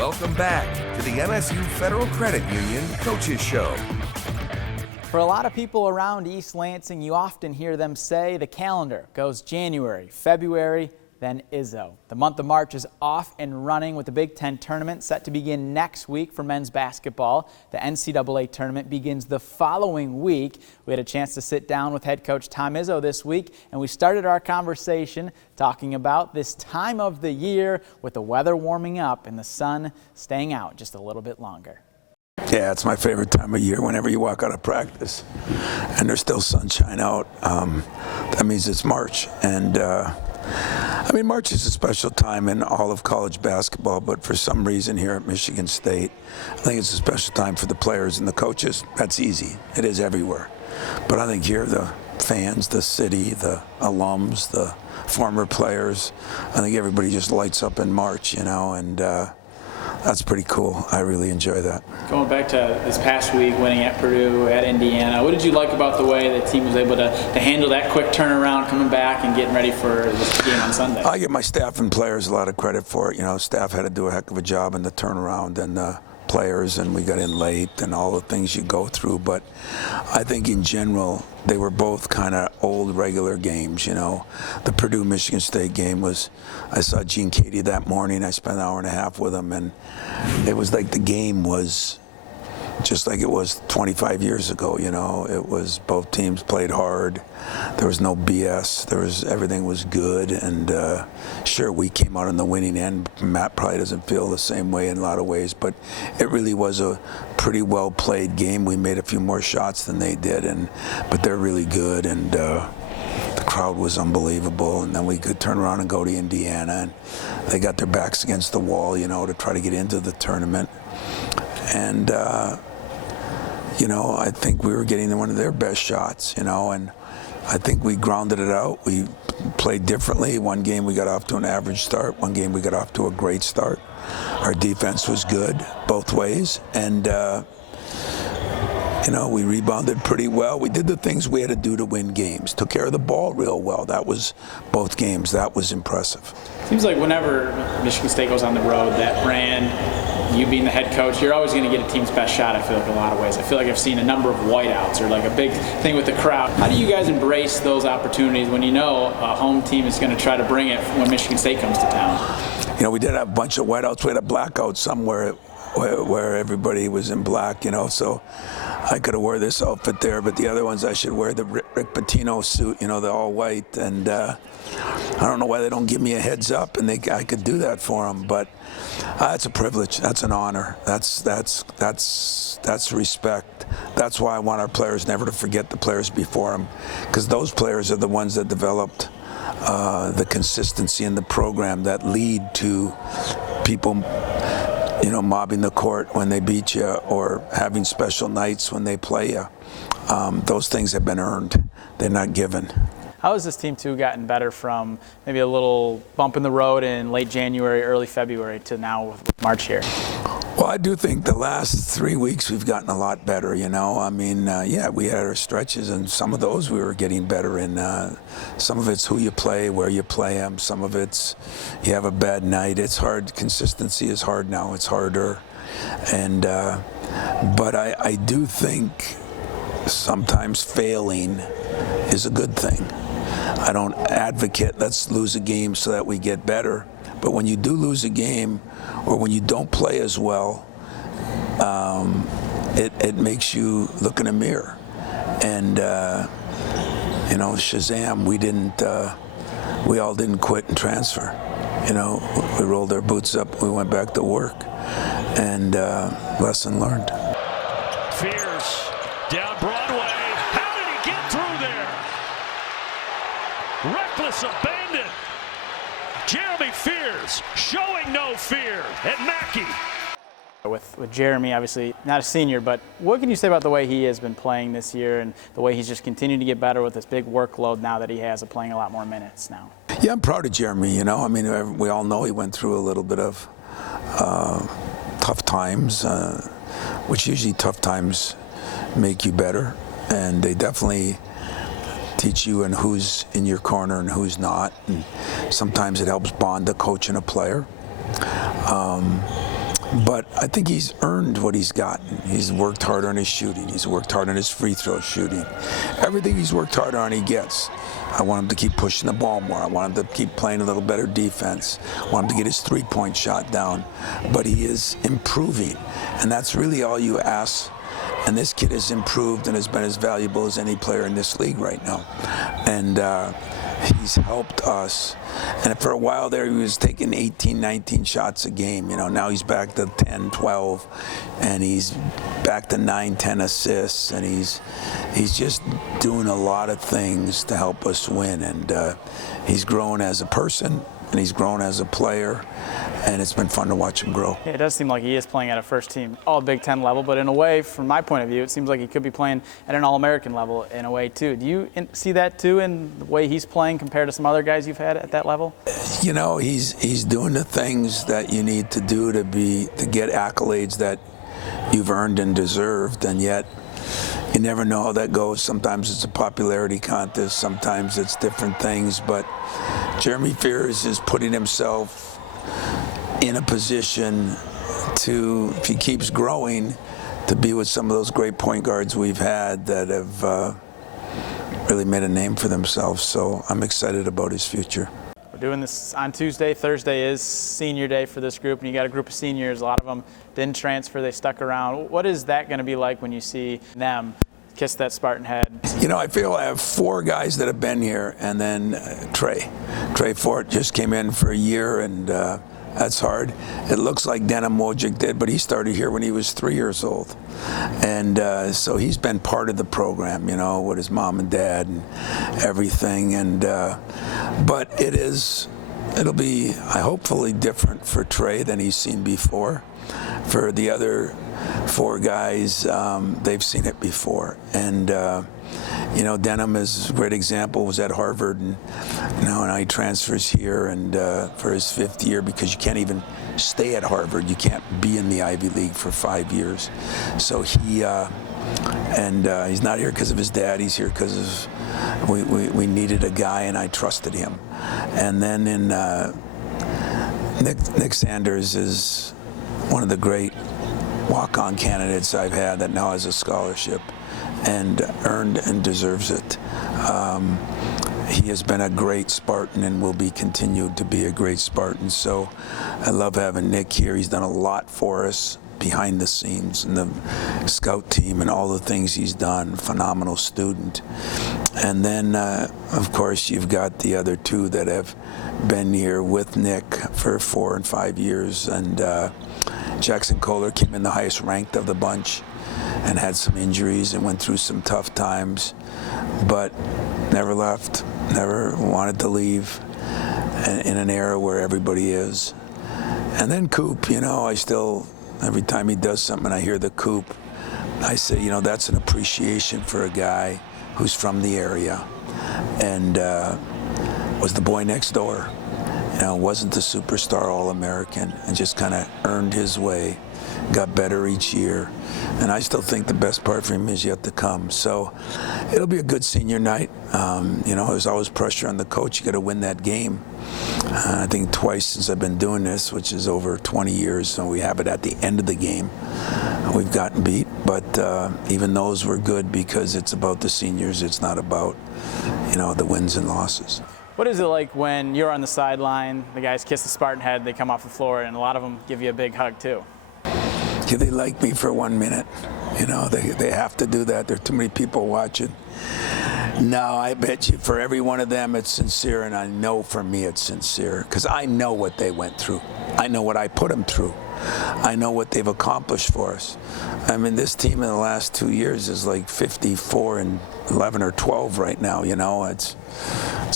Welcome back to the MSU Federal Credit Union Coaches Show. For a lot of people around East Lansing, you often hear them say the calendar goes January, February, then Izzo. The month of March is off and running with the Big Ten tournament set to begin next week for men's basketball. The NCAA tournament begins the following week. We had a chance to sit down with head coach Tom Izzo this week, and we started our conversation talking about this time of the year with the weather warming up and the sun staying out just a little bit longer. Yeah, it's my favorite time of year whenever you walk out of practice and there's still sunshine out. That means it's March. And I mean, March is a special time in all of college basketball, but for some reason here at Michigan State, I think it's a special time for the players and the coaches. That's easy. It is everywhere. But I think here, the fans, the city, the alums, the former players, I think everybody just lights up in March, you know, and that's pretty cool. I really enjoy that. Going back to this past week, winning at Purdue, at Indiana, what did you like about the way the team was able to handle that quick turnaround, coming back and getting ready for this game on Sunday? I give my staff and players a lot of credit for it. You know, staff had to do a heck of a job in the turnaround, and players, and we got in late and all the things you go through. But I think in general, they were both kind of old regular games, you know. The Purdue-Michigan State game was, I saw Gene Katie that morning. I spent an hour and a half with him, and it was like the game was just like it was 25 years ago, you know. It was, both teams played hard. There was no BS. Everything was good, and sure, we came out on the winning end. Matt probably doesn't feel the same way in a lot of ways, but it really was a pretty well played game. We made a few more shots than they did, but they're really good, and the crowd was unbelievable. And then we could turn around and go to Indiana, and they got their backs against the wall, you know, to try to get into the tournament. And you know, I think we were getting one of their best shots, you know, and I think we grounded it out. We played differently. One game we got off to an average start. One game we got off to a great start. Our defense was good both ways, and you know, we rebounded pretty well. We did the things we had to do to win games. Took care of the ball real well. That was both games. That was impressive. Seems like whenever Michigan State goes on the road, that brand, you being the head coach, you're always going to get a team's best shot, I feel like, in a lot of ways. I feel like I've seen a number of whiteouts or like a big thing with the crowd. How do you guys embrace those opportunities when you know a home team is going to try to bring it when Michigan State comes to town? You know, we did have a bunch of whiteouts. We had a blackout somewhere where everybody was in black, you know, so I could have wore this outfit there, but the other ones I should wear the Rick Pitino suit, you know, the all white, and I don't know why they don't give me a heads up, and I could do that for them, but that's a privilege, that's an honor, that's respect. That's why I want our players never to forget the players before them, because those players are the ones that developed the consistency in the program that lead to people, you know, mobbing the court when they beat you or having special nights when they play you. Those things have been earned. They're not given. How has this team, too, gotten better from maybe a little bump in the road in late January, early February to now with March here? Well, I do think the last 3 weeks we've gotten a lot better, you know. I mean, yeah, we had our stretches, and some of those we were getting better in. Some of it's who you play, where you play them. Some of it's you have a bad night. It's hard. Consistency is hard now. It's harder. And but I do think sometimes failing is a good thing. I don't advocate let's lose a game so that we get better. But when you do lose a game, or when you don't play as well, it makes you look in a mirror. And you know, Shazam, we all didn't quit and transfer. You know, we rolled our boots up, we went back to work, and lesson learned. Fears down Broadway. How did he get through there? Reckless abandon. Jeremy Fears showing no fear at Mackey. With Jeremy, obviously not a senior, but what can you say about the way he has been playing this year and the way he's just continued to get better with this big workload now that he has of playing a lot more minutes now? Yeah, I'm proud of Jeremy, you know. I mean, we all know he went through a little bit of tough times, which usually tough times make you better, and they definitely teach you and who's in your corner and who's not, and sometimes it helps bond a coach and a player. But I think he's earned what he's gotten. He's worked hard on his shooting. He's worked hard on his free throw shooting. Everything he's worked hard on, he gets. I want him to keep pushing the ball more. I want him to keep playing a little better defense. I want him to get his three-point shot down. But he is improving, and that's really all you ask. And this kid has improved and has been as valuable as any player in this league right now. And he's helped us. And for a while there, he was taking 18, 19 shots a game. You know, now he's back to 10, 12, and he's back to 9, 10 assists. And he's just doing a lot of things to help us win. And he's grown as a person, and he's grown as a player, and it's been fun to watch him grow. Yeah, it does seem like he is playing at a first-team All-Big Ten level, but in a way, from my point of view, it seems like he could be playing at an All-American level in a way, too. Do you see that, too, in the way he's playing compared to some other guys you've had at that level? You know, he's doing the things that you need to do to get accolades that you've earned and deserved, and yet you never know how that goes. Sometimes it's a popularity contest, sometimes it's different things, but Jeremy Fears is putting himself in a position to, if he keeps growing, to be with some of those great point guards we've had that have really made a name for themselves. So I'm excited about his future. We're doing this on Tuesday. Thursday is senior day for this group, and you got a group of seniors. A lot of them didn't transfer, they stuck around. What is that going to be like when you see them kiss that Spartan head? You know, I feel I have 4 guys that have been here, and then Trey Fort just came in for a year, and that's hard. It looks like Denim Mojic did, but he started here when he was 3 years old. And so he's been part of the program, you know, with his mom and dad and everything. And but it'll be hopefully different for Trey than he's seen before. For the other 4 guys, they've seen it before. And you know, Denham is a great example, was at Harvard, and you know, and he transfers here, and for his 5th year, because you can't even stay at Harvard, you can't be in the Ivy League for 5 years. So he's not here because of his dad, he's here because we needed a guy, and I trusted him. And then in Nick Sanders is one of the great walk-on candidates I've had that now has a scholarship and earned and deserves it. He has been a great Spartan and will be continued to be a great Spartan. So I love having Nick here. He's done a lot for us behind the scenes and the scout team and all the things he's done. Phenomenal student. And then, of course, you've got the other 2 that have been here with Nick for 4 and 5 years. And Jackson Kohler came in the highest ranked of the bunch and had some injuries and went through some tough times, but never left, never wanted to leave in an era where everybody is. And then Coop, you know, every time he does something, I hear the Coop, I say, you know, that's an appreciation for a guy who's from the area and was the boy next door. You know, wasn't the superstar All-American, and just kind of earned his way, got better each year. And I still think the best part for him is yet to come. So it'll be a good senior night. You know, there's always pressure on the coach. You got to win that game. I think twice since I've been doing this, which is over 20 years, so we have it at the end of the game. We've gotten beat, but even those were good because it's about the seniors. It's not about, you know, the wins and losses. What is it like when you're on the sideline, the guys kiss the Spartan head, they come off the floor, and a lot of them give you a big hug too? Yeah, they like me for 1 minute. You know, they have to do that. There are too many people watching. No, I bet you for every one of them it's sincere, and I know for me it's sincere because I know what they went through. I know what I put them through. I know what they've accomplished for us. I mean, this team in the last 2 years is like 54 and 11 or 12 right now. You know, it's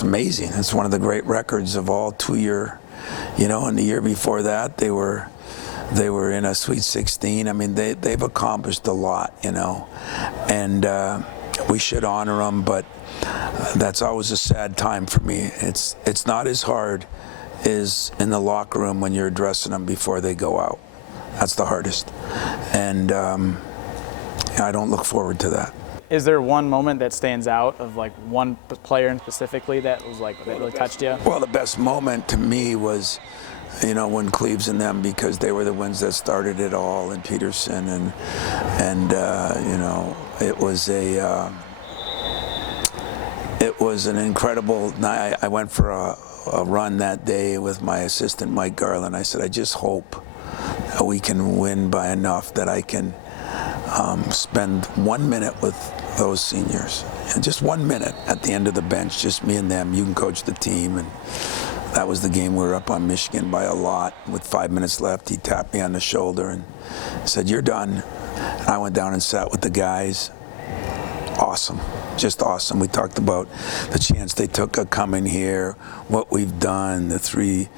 amazing. It's one of the great records of all 2-year. You know, and the year before that they were in a Sweet 16. I mean, they've accomplished a lot. You know, and we should honor them, but that's always a sad time for me. It's not as hard as in the locker room when you're addressing them before they go out. That's the hardest, and I don't look forward to that. Is there one moment that stands out of like one player specifically that was like that really touched you? Well, the best moment to me was you know, when Cleves and them, because they were the ones that started it all, and Peterson, and you know, it was an incredible night. I went for a run that day with my assistant Mike Garland. I said, I just hope that we can win by enough that I can spend 1 minute with those seniors, and just 1 minute at the end of the bench, just me and them. You can coach the team. And that was the game. We were up on Michigan by a lot. With 5 minutes left, he tapped me on the shoulder and said, "You're done." And I went down and sat with the guys. Awesome, just awesome. We talked about the chance they took of coming here, what we've done, the three,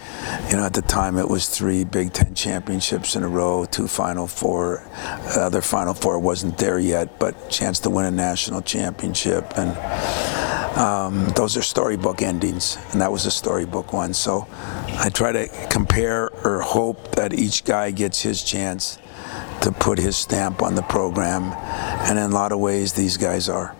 you know, at the time it was 3 Big Ten championships in a row, 2 Final Four. The other Final Four wasn't there yet, but chance to win a national championship. And those are storybook endings, and that was a storybook one. So I try to compare or hope that each guy gets his chance to put his stamp on the program, and in a lot of ways these guys are.